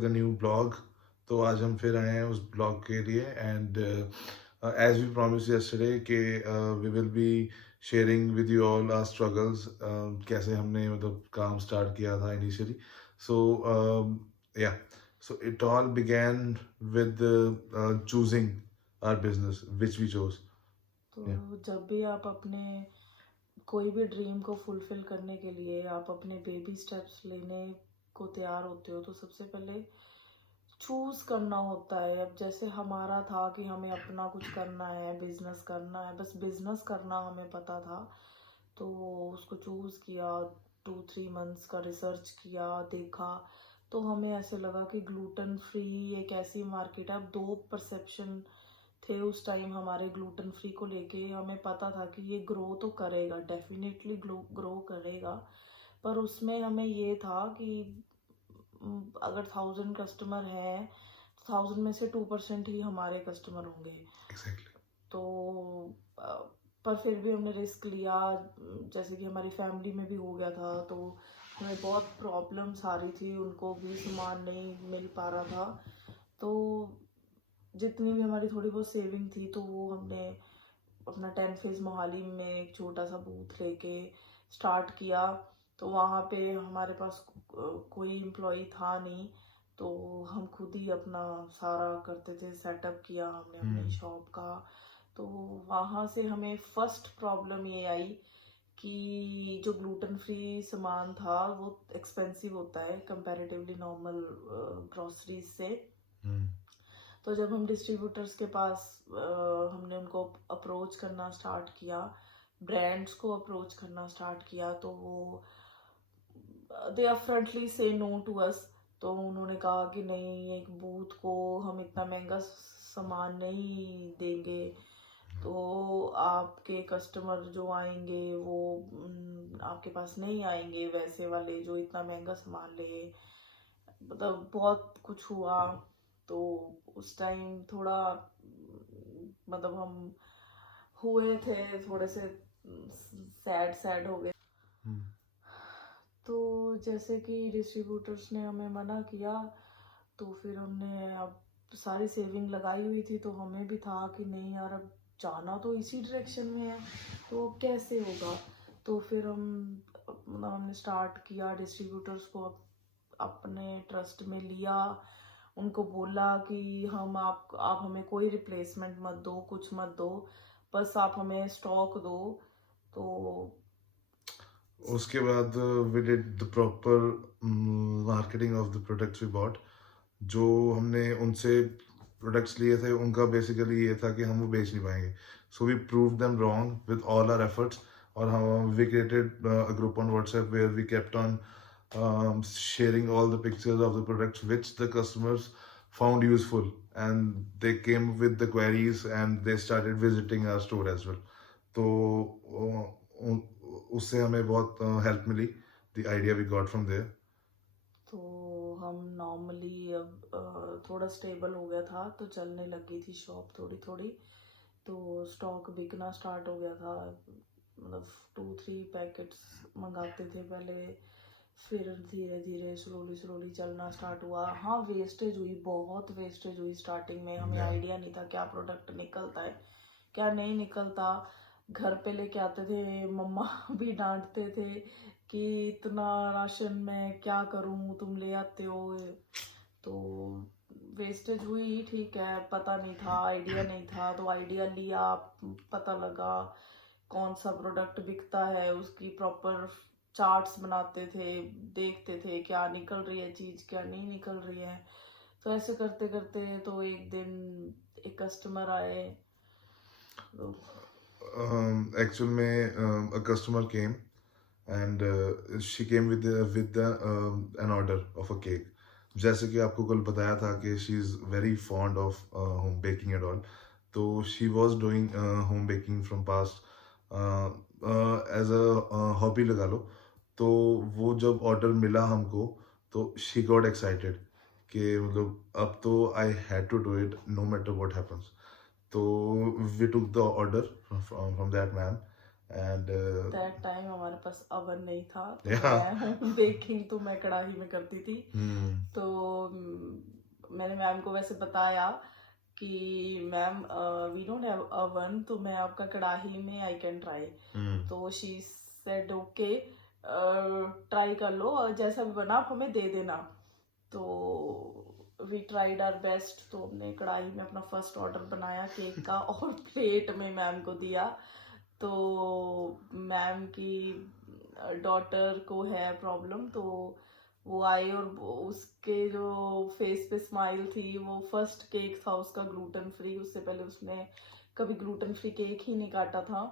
The new blog. तो आज हम फिर आए हैं उस ब्लॉग के लिए and as we promise yesterday कि we will be sharing with you all our struggles, कैसे हमने मतलब काम स्टार्ट किया था initially. So yeah so it all began with choosing our business which we chose. तो जब भी आप अपने कोई भी ड्रीम को फुलफिल करने के लिए आप अपने बेबी स्टेप्स लेने को तैयार होते हो तो सबसे पहले चूज करना होता है। अब जैसे हमारा था कि हमें अपना कुछ करना है, बिजनेस करना है, बस बिजनेस करना हमें पता था, तो उसको चूज किया। 2-3 मंथ्स का रिसर्च किया, देखा, तो हमें ऐसे लगा कि ग्लूटेन फ्री एक ऐसी मार्केट है। अब दो परसेप्शन थे उस टाइम हमारे ग्लूटेन फ्री को लेके। हमें पता था कि ये ग्रो तो करेगा, डेफिनेटली ग्रो करेगा, पर उसमें हमें ये था कि अगर 1000 कस्टमर है, 1000 में से 2% ही हमारे कस्टमर होंगे। एग्जैक्टली। तो पर फिर भी हमने रिस्क लिया। जैसे कि हमारी फैमिली में भी हो गया था, तो हमें बहुत प्रॉब्लम्स आ रही थी, उनको भी सामान नहीं मिल पा रहा था। तो जितनी भी हमारी थोड़ी बहुत सेविंग थी, तो वो हमने अपना 10 फेज मोहाली में एक छोटा सा बूथ लेके स्टार्ट किया। तो वहाँ पे हमारे पास कोई एम्प्लॉय था नहीं, तो हम खुद ही अपना सारा करते थे। सेटअप किया हमने अपनी शॉप का। तो वहाँ से हमें फर्स्ट प्रॉब्लम ये आई कि जो ग्लूटेन फ्री सामान था वो एक्सपेंसिव होता है कंपैरेटिवली नॉर्मल ग्रोसरीज से। तो जब हम डिस्ट्रीब्यूटर्स के पास हमने उनको अप्रोच करना स्टार्ट किया, ब्रांड्स को अप्रोच करना स्टार्ट किया, तो वो दे अपफ्रंटली से नो टू अस। तो उन्होंने कहा कि नहीं, एक बूथ को हम इतना महंगा सामान नहीं देंगे, तो आपके कस्टमर जो आएंगे वो आपके पास नहीं आएंगे, वैसे वाले जो इतना महंगा सामान ले। मतलब बहुत कुछ हुआ। तो उस टाइम थोड़ा मतलब हम हुए थे थोड़े से सैड सैड हो गए। तो जैसे कि डिस्ट्रीब्यूटर्स ने हमें मना किया, तो फिर हमने अब सारी सेविंग लगाई हुई थी, तो हमें भी था कि नहीं यार, अब जाना तो इसी डायरेक्शन में है, तो अब कैसे होगा। तो फिर मतलब हमने स्टार्ट किया, डिस्ट्रीब्यूटर्स को अपने ट्रस्ट में लिया, उनको बोला कि आप हमें कोई रिप्लेसमेंट मत दो, कुछ मत दो, बस आप हमें स्टॉक दो। तो उसके बाद we did the proper marketing of the products we bought. जो हमने उनसे प्रोडक्ट्स लिए थे उनका बेसिकली ये था कि हम वो बेच नहीं पाएंगे। So we prove them wrong with all our efforts. और हम we created a group on WhatsApp where we kept on sharing all the pictures of the products which the customers found useful, and they came with the queries and they started visiting our store as well. तो उससे हमें बहुत help मिली, the idea we got from there. तो हम normally अब थोड़ा stable हो गया था, तो चलने लगी थी शॉप थोड़ी थोड़ी, तो स्टॉक बिकना स्टार्ट हो गया था। मतलब 2-3 पैकेट्स मंगाते थे पहले, फिर धीरे धीरे स्लोली स्लोली चलना स्टार्ट हुआ। हाँ, वेस्टेज हुई, बहुत वेस्टेज हुई स्टार्टिंग में। हमें आइडिया नहीं था क्या प्रोडक्ट निकलता है, क्या नहीं निकलता। घर पे लेके आते थे, मम्मा भी डांटते थे कि इतना राशन मैं क्या करूं, तुम ले आते हो। तो वेस्टेज हुई, ठीक है, पता नहीं था, आइडिया नहीं था, तो आइडिया लिया, पता लगा कौन सा प्रोडक्ट बिकता है, उसकी प्रॉपर चार्ट्स बनाते थे, देखते थे क्या निकल रही है चीज, क्या नहीं निकल रही है। तो ऐसे करते करते तो एक दिन एक कस्टमर आए। तो एक्चुअल में a customer came and she came with an order of a cake. जैसे कि आपको कल बताया था कि she is very fond of home baking and all. तो she was doing home baking from past as a hobby लगा लो। तो वो जब ऑर्डर मिला हमको, तो शी गॉट एक्साइटेड कि मतलब अब तो I had to do it no matter what happens. तो we took the order from that man and that time हमारे पास अवन नहीं था, तो yeah. मैं बेकिंग तो मैं कढ़ाई में करती थी। तो मैंने मैम को वैसे बताया कि ma'am we don't have oven, तो मैं आपका कढ़ाई में आई कैन ट्राई। तो शी सेड ओके, ट्राई कर लो और जैसा भी बना आप हमें दे देना। तो वी ट्राइड आवर बेस्ट। तो हमने कढ़ाई में अपना फर्स्ट ऑर्डर बनाया केक का और प्लेट में मैम को दिया। तो मैम की डॉटर को है प्रॉब्लम, तो वो आई और उसके जो फेस पे स्माइल थी, वो फर्स्ट केक था उसका ग्लूटेन फ्री। उससे पहले उसने कभी ग्लूटेन फ्री केक ही नहीं काटा था।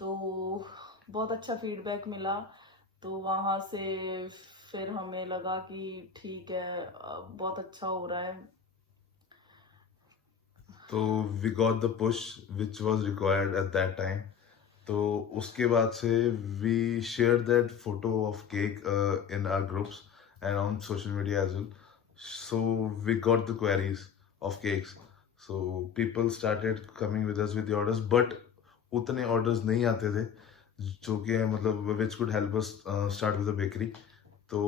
तो बहुत अच्छा फीडबैक मिला। तो वहाँ से फिर हमें लगा कि ठीक है, बहुत अच्छा हो रहा है। तो we got the push which was required at that time. तो उसके बाद से we share that photo of cake in our groups and on social media as well. So we got the queries of cakes, so people started coming with us with the orders, but उतने orders नहीं आते थे जो कि मतलब which could help us start with a bakery. तो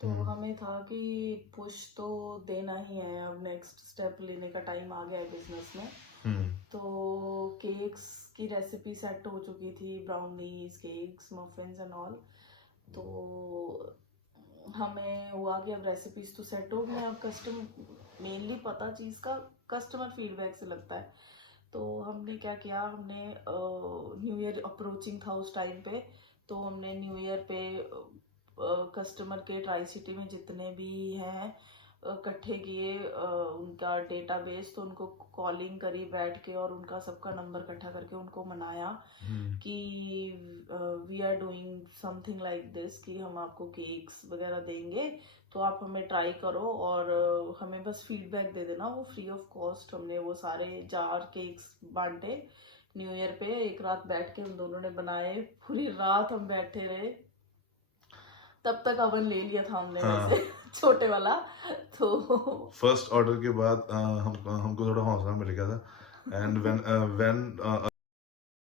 तो हमें था कि पुश तो देना ही है, अब नेक्स्ट स्टेप लेने का टाइम आ गया है बिजनेस में। तो केक्स की रेसिपी सेट हो चुकी थी, brownies, cakes, muffins and all. तो हमें हुआ कि अब रेसिपीज तो सेट हो गई, अब कस्टमर मेनली पता चीज़ का कस्टमर फीडबैक से लगता है। तो हमने क्या किया, हमने न्यू ईयर अप्रोचिंग था उस टाइम पे। तो हमने न्यू ईयर पे कस्टमर के ट्राई सिटी में जितने भी हैं इकट्ठे किए उनका डेटाबेस। तो उनको कॉलिंग करी बैठ के और उनका सबका नंबर इकट्ठा करके उनको मनाया कि we are doing something like this, कि हम आपको केक्स वगैरह देंगे, तो आप हमें ट्राई करो और हमें बस फीडबैक दे देना। वो फ्री ऑफ कॉस्ट हमने वो सारे जार केक्स बांटे न्यू ईयर पे। एक रात बैठ के उन दोनों ने बनाए, पूरी रात हम बैठे रहे। तब तक अवन ले लिया था हमने वैसे छोटे वाला। तो फर्स्ट ऑर्डर के बाद हमको थोड़ा हौसला मिल गया था। And when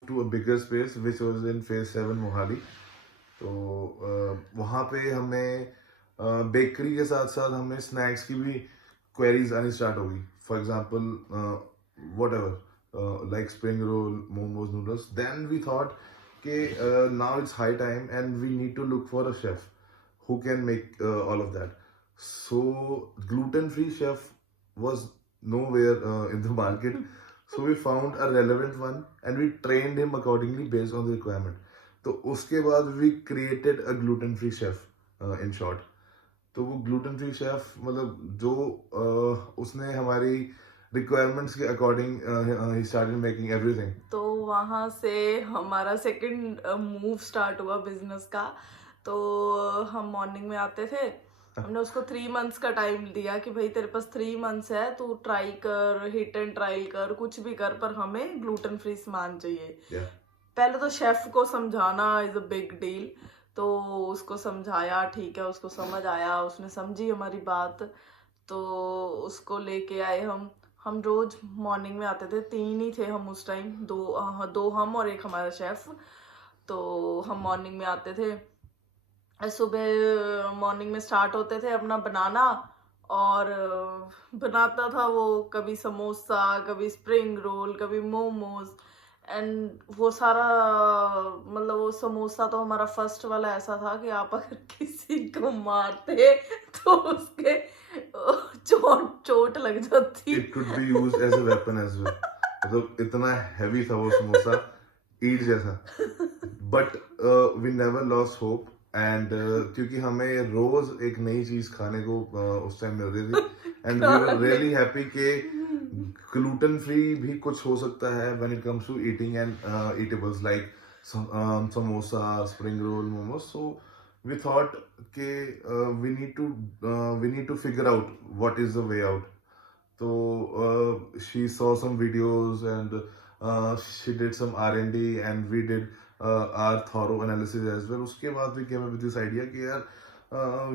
to a bigger space which was in phase 7 Mohali. तो वहाँ पे हमें बेकरी के साथ साथ हमें स्नैक्स की भी क्वेरीज आनी स्टार्ट होगी। For example whatever like spring roll, momos, noodles. Then we thought कि now it's high time and we need to look for a chef who can make all of that. So gluten-free chef was nowhere in the market. So we found a relevant one and we trained him accordingly based on the requirement. तो उसके बाद we created a gluten-free chef in short. तो वो gluten-free chef मतलब जो उसने हमारी requirements के according he started making everything. तो वहाँ से हमारा सेकंड मूव स्टार्ट हुआ बिजनेस का। तो हम मॉर्निंग में आते थे, हमने उसको 3 मंथ्स का टाइम दिया कि भाई तेरे पास 3 मंथ्स है, तू ट्राई कर, हिट एंड ट्रायल कर, कुछ भी कर, पर हमें ग्लूटेन फ्री सामान चाहिए। Yeah. पहले तो शेफ को समझाना इज अ बिग डील। तो उसको समझाया, ठीक है, उसको समझ आया, उसने समझी हमारी बात। तो उसको लेके आए हम रोज मॉर्निंग में आते थे, 3 ही थे हम उस टाइम, दो हम और एक हमारा शेफ। तो हम मॉर्निंग में आते थे, सुबह मॉर्निंग में स्टार्ट होते थे अपना बनाना। और बनाता था वो कभी समोसा, कभी स्प्रिंग रोल, कभी मोमोज। एंड वो सारा मतलब वो समोसा तो हमारा फर्स्ट वाला ऐसा था कि आप अगर किसी को मारते तो उसके चोट लग जाती। It could be used as a weapon as well. मतलब इतना हैवी था वो समोसा, ईट जैसा। But we never lost hope and क्योंकि हमें रोज एक नई चीज खाने को उस टाइम मिल रही थी and we were really happy कि ग्लूटेन फ्री भी कुछ हो सकता है when it comes to eating and eatables like samosa, spring roll, momos. So we thought कि we need to figure out what is the way out. So she saw some videos and she did some R&D and we did our thorough analysis as well. उसके बाद we came up with this idea कि यार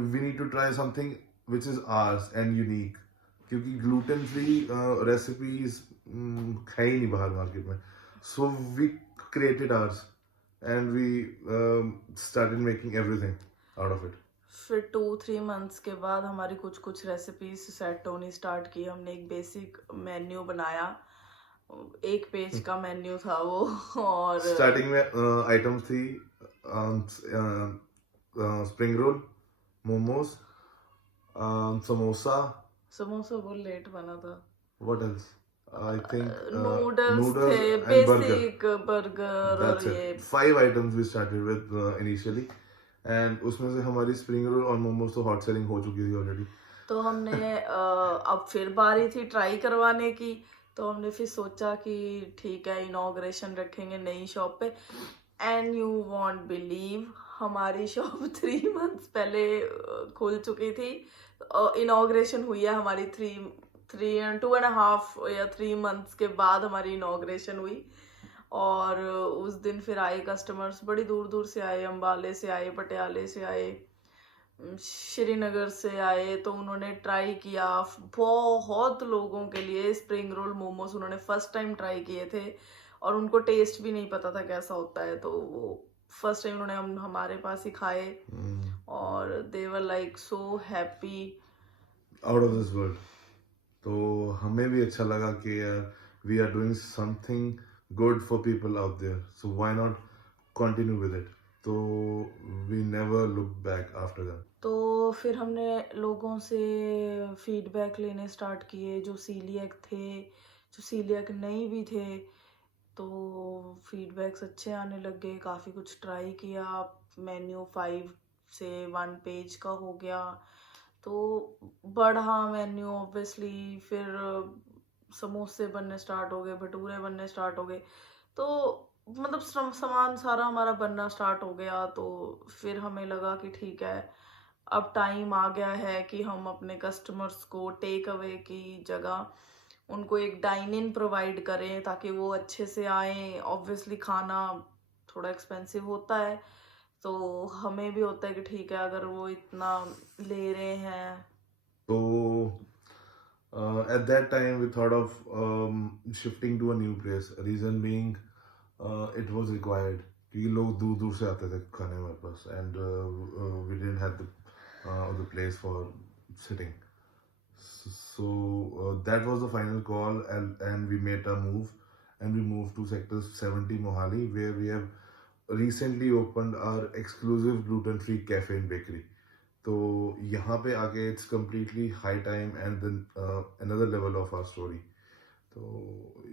we need to try something which is ours and unique, क्योंकि gluten free recipes है ही नहीं बाहर market में। So we created ours and we started making everything out of it. फिर 2-3 months के बाद हमारी कुछ कुछ रेसिपीज सेट होनी स्टार्ट की। हमने एक बेसिक मेन्यू बनाया, 1 पेज का मेन्यू था वो। और स्टार्टिंग में आइटम्स थी स्प्रिंग रोल, मोमोज, समोसा, समोसा बहुत लेट बना था। What else, I think noodles थे, एंड बर्गर, बेसिक बर्गर और दैट्स ये it. 5 items we started with initially, and उसमें से हमारी स्प्रिंग रोल और मोमोज तो हॉट सेलिंग हो चुकी थी ऑलरेडी। तो हमने अब फिर बारी थी ट्राई करवाने की। तो हमने फिर सोचा कि ठीक है, इनॉग्रेशन रखेंगे नई शॉप पे। एंड यू वॉन्ट बिलीव, हमारी शॉप 3 मंथ्स पहले खुल चुकी थी। इनॉग्रेशन हुई है हमारी 2.5 या 3 मंथ्स के बाद हमारी इनॉग्रेशन हुई। और उस दिन फिर आए कस्टमर्स, बड़ी दूर दूर से आए, अम्बाले से आए, पटियाले से आए, श्रीनगर से आए। तो उन्होंने ट्राई किया, बहुत लोगों के लिए स्प्रिंग रोल मोमोज उन्होंने फर्स्ट टाइम ट्राई किए थे और उनको टेस्ट भी नहीं पता था कैसा होता है। तो वो फर्स्ट टाइम उन्होंने हमारे पास ही खाए और they were like so happy, out of this world. तो हमें भी अच्छा लगा कि यार we are doing something good for people out there, so why not continue with it. तो we never look back after that. तो फिर हमने लोगों से फीडबैक लेने स्टार्ट किए, जो सीलियक थे, जो सीलियक नहीं भी थे। तो फीडबैक्स अच्छे आने लग गए, काफ़ी कुछ ट्राई किया। मेन्यू 5 से 1 पेज का हो गया, तो बढ़ा मेन्यू ऑब्वियसली। फिर समोसे बनने स्टार्ट हो गए, भटूरे बनने स्टार्ट हो गए। तो मतलब सामान सारा हमारा बनना स्टार्ट हो गया। तो फिर हमें लगा कि ठीक है, अब टाइम आ गया है कि हम अपने कस्टमर्स को टेक अवे की जगह उनको एक डाइन इन प्रोवाइड करें, ताकि वो अच्छे से आए। ऑब्वियसली खाना थोड़ा एक्सपेंसिव होता है, तो हमें भी होता है कि ठीक है, अगर वो इतना ले रहे हैं। तो at that time we thought of shifting to a new place, reason being it was required क्योंकि लोग दूर दूर से आते थे खाने हमारे पास, and we didn't have the place for sitting. So that was the final call, and we made a move, and we moved to sector 70 Mohali, where we have recently opened our exclusive gluten-free cafe and bakery. तो यहाँ पे आके it's completely high time and then another level of our story. तो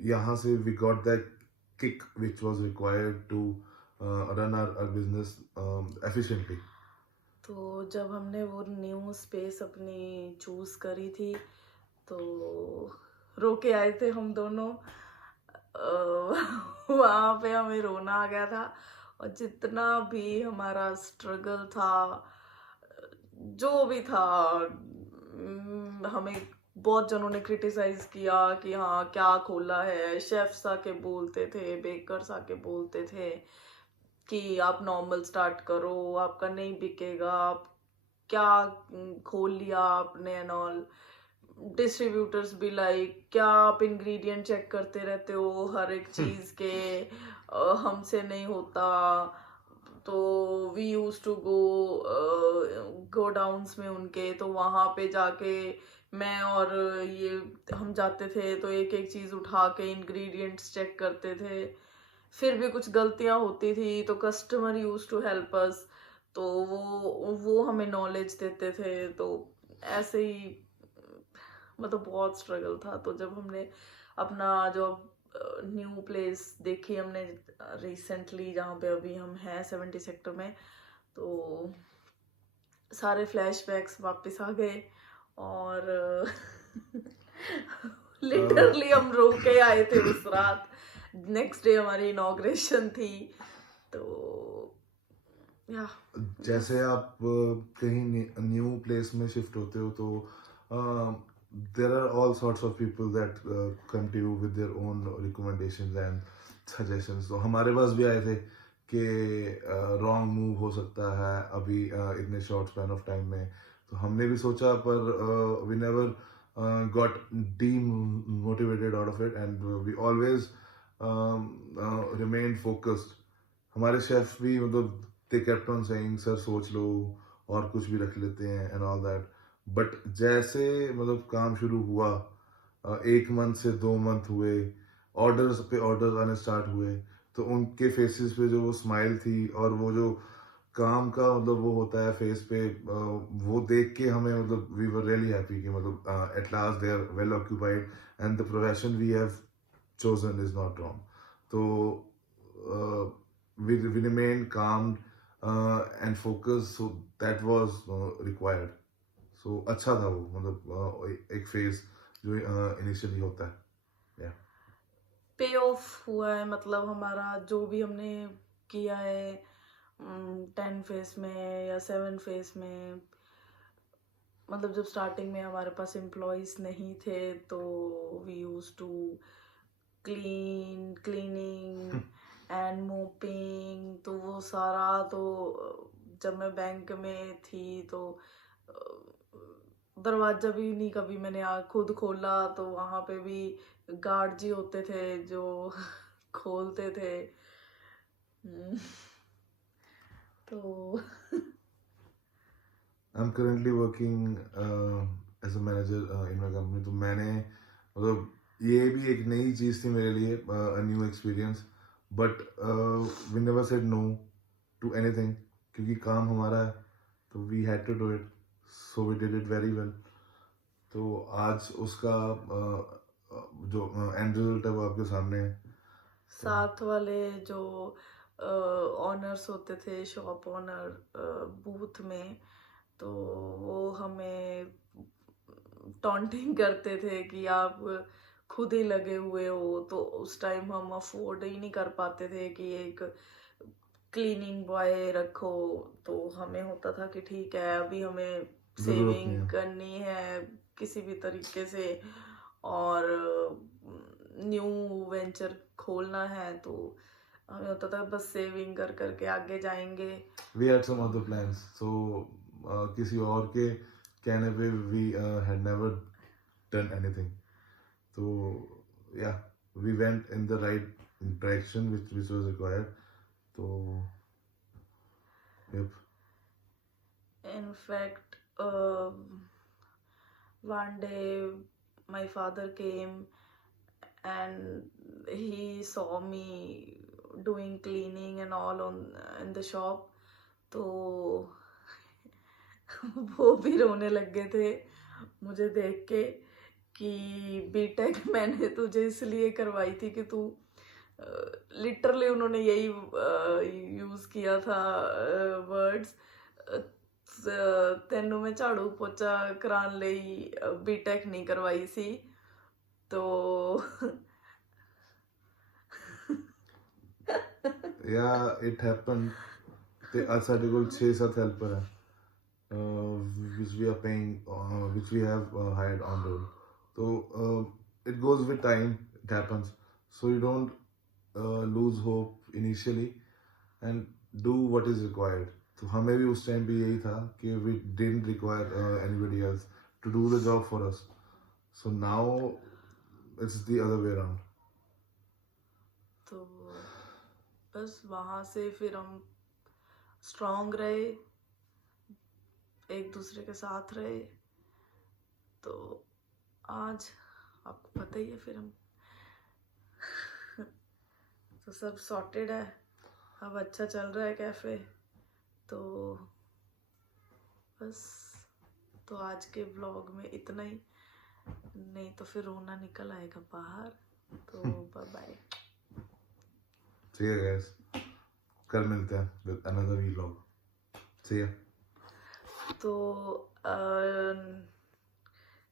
यहाँ से we got that kick which was required to run our business efficiently. तो जब हमने वो न्यू स्पेस अपनी चूज करी थी, तो रोके आए थे हम दोनों। वहाँ पे हमें रोना आ गया था। और जितना भी हमारा स्ट्रगल था, जो भी था, हमें बहुत जनों ने क्रिटिसाइज किया कि हाँ क्या खोला है। शेफ्स आके बोलते थे, बेकर्स आके बोलते थे कि आप नॉर्मल स्टार्ट करो, आपका नहीं बिकेगा, आप क्या खोल लिया आपने एंड ऑल। डिस्ट्रीब्यूटर्स भी लाइक, क्या आप इंग्रेडिएंट चेक करते रहते हो हर एक चीज़ के, हमसे नहीं होता। तो we use to godowns में उनके, तो वहाँ पे जाके मैं और ये हम जाते थे, तो एक एक चीज़ उठा के इंग्रेडिएंट्स चेक करते थे। फिर भी कुछ गलतियाँ होती थी तो customer use to help us, तो वो हमें नॉलेज देते थे। तो ऐसे ही मतलब बहुत स्ट्रगल था। तो जब हमने अपना जो न्यू प्लेस देखी हमने रिसेंटली, जहाँ पे अभी हम हैं 70 सेक्टर में, तो सारे फ्लैशबैक्स वापस आ गए। और लिटरली हम रो के आए थे उस रात। नेक्स्ट डे हमारी इनॉग्रेशन थी। तो या जैसे आप कहीं न्यू प्लेस में शिफ्ट होते हो, तो there are all sorts of people that come to you with their own recommendations and suggestions. तो हमारे पास भी आए थे कि रॉन्ग मूव हो सकता है अभी इतने शॉर्ट स्पैन ऑफ टाइम में। तो हमने भी सोचा, पर we never got demotivated out of it, and we always remain focused. हमारे शेफ भी मतलब they kept on saying sir सोच लो और कुछ भी रख लेते हैं एंड ऑल दैट. बट जैसे मतलब काम शुरू हुआ, 1 मंथ से 2 मंथ हुए, ऑर्डर्स पे ऑर्डर्स आने स्टार्ट हुए, तो उनके फेसेस पे जो वो स्माइल थी और वो जो काम का मतलब वो होता है फेस पे, वो देख के हमें मतलब वी वर रियली हैप्पी कि मतलब at last they are well occupied and the profession we have chosen is not wrong. So we remained calm and focused. So that was required. So अच्छा था वो मतलब एक फेज जो initially होता है. Yeah. पे ऑफ हुआ है, मतलब हमारा जो भी हमने किया है 10 फेस में या 7 फेस में, मतलब जब स्टार्टिंग में हमारे पास एम्प्लॉयज नहीं थे तो we use to cleaning and mopping, तो वो सारा तो जब मैं बैंक में थी तो दरवाजा भी नहीं कभी मैंने खुद खोला, तो वहां पे भी गार्ड जी होते थे जो खोलते थे. हम्म, तो I'm currently working as a manager in my company. तो मैंने मतलब ये भी एक नई चीज़ थी मेरे लिए, a new experience. But we never said no to anything क्योंकि काम हमारा है तो we had to do it. So we did it very well. तो आज उसका जो एंड रिजल्ट है वो आपके सामने है. साथ वाले जो ऑनर्स होते थे, शॉप ऑनर बूथ में, तो वो हमें टॉन्टिंग करते थे कि आप खुद ही लगे हुए हो. तो उस टाइम हम अफोर्ड ही नहीं कर पाते थे कि एक क्लीनिंग बॉय रखो. तो हमें होता था कि ठीक है अभी हमें जरूरत नहीं सेविंग है. करनी है किसी भी तरीके से, और न्यू वेंचर खोलना है, तो हमें होता था बस सेविंग कर करके आगे जाएंगे. We had some other plans. So किसी और के कहने पे we had never done anything. So yeah, we went in the right direction which was required. So yep. In fact one day my father came and he saw me doing cleaning and all on in the shop. तो वो भी रोने लग गए थे मुझे देख के कि बीटेक मैंने तुझे इसलिए करवाई थी कि तू, लिटरली उन्होंने यही यूज किया था वर्ड्स, ਤੈਨੂੰ ਮੈਂ ਝਾੜੂ ਪੋਚਾ ਕਰਾਉਣ ਲਈ ਬੀਟੈਕ ਨਹੀਂ ਕਰਵਾਈ ਸੀ. तो Yeah, it happened. ਤੇ ਅੱਜ ਸਾਡੇ ਕੋਲ 6-7 ਹੈਲਪਰ ਹੈ which we are paying, which we have hired on roll. So it goes with time, it happens. So you don't lose hope initially and do what is required. तो हमें भी उस time पे यही था कि we didn't require anybody else to do the job for us. So now it's the other way around. तो बस वहाँ से फिर हम स्ट्रांग रहे, एक दूसरे के साथ रहे. तो आज आपको पता ही है फिर हम तो सब सॉर्टेड है, अब अच्छा चल रहा है कैफे. तो बस, तो आज के व्लॉग में इतना ही, नहीं तो फिर रोना निकल आएगा बाहर. तो bye bye. See you guys. कल मिलते हैं with another vlog. See ya. तो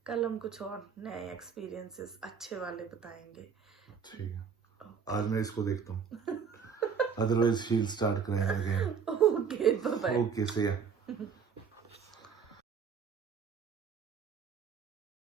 कल हम कुछ और नए एक्सपीरियंसेस अच्छे वाले बताएंगे. ठीक है. आज मैं इसको देखता हूँ. Otherwise she'll start crying again. Okay bye bye. Okay, see ya.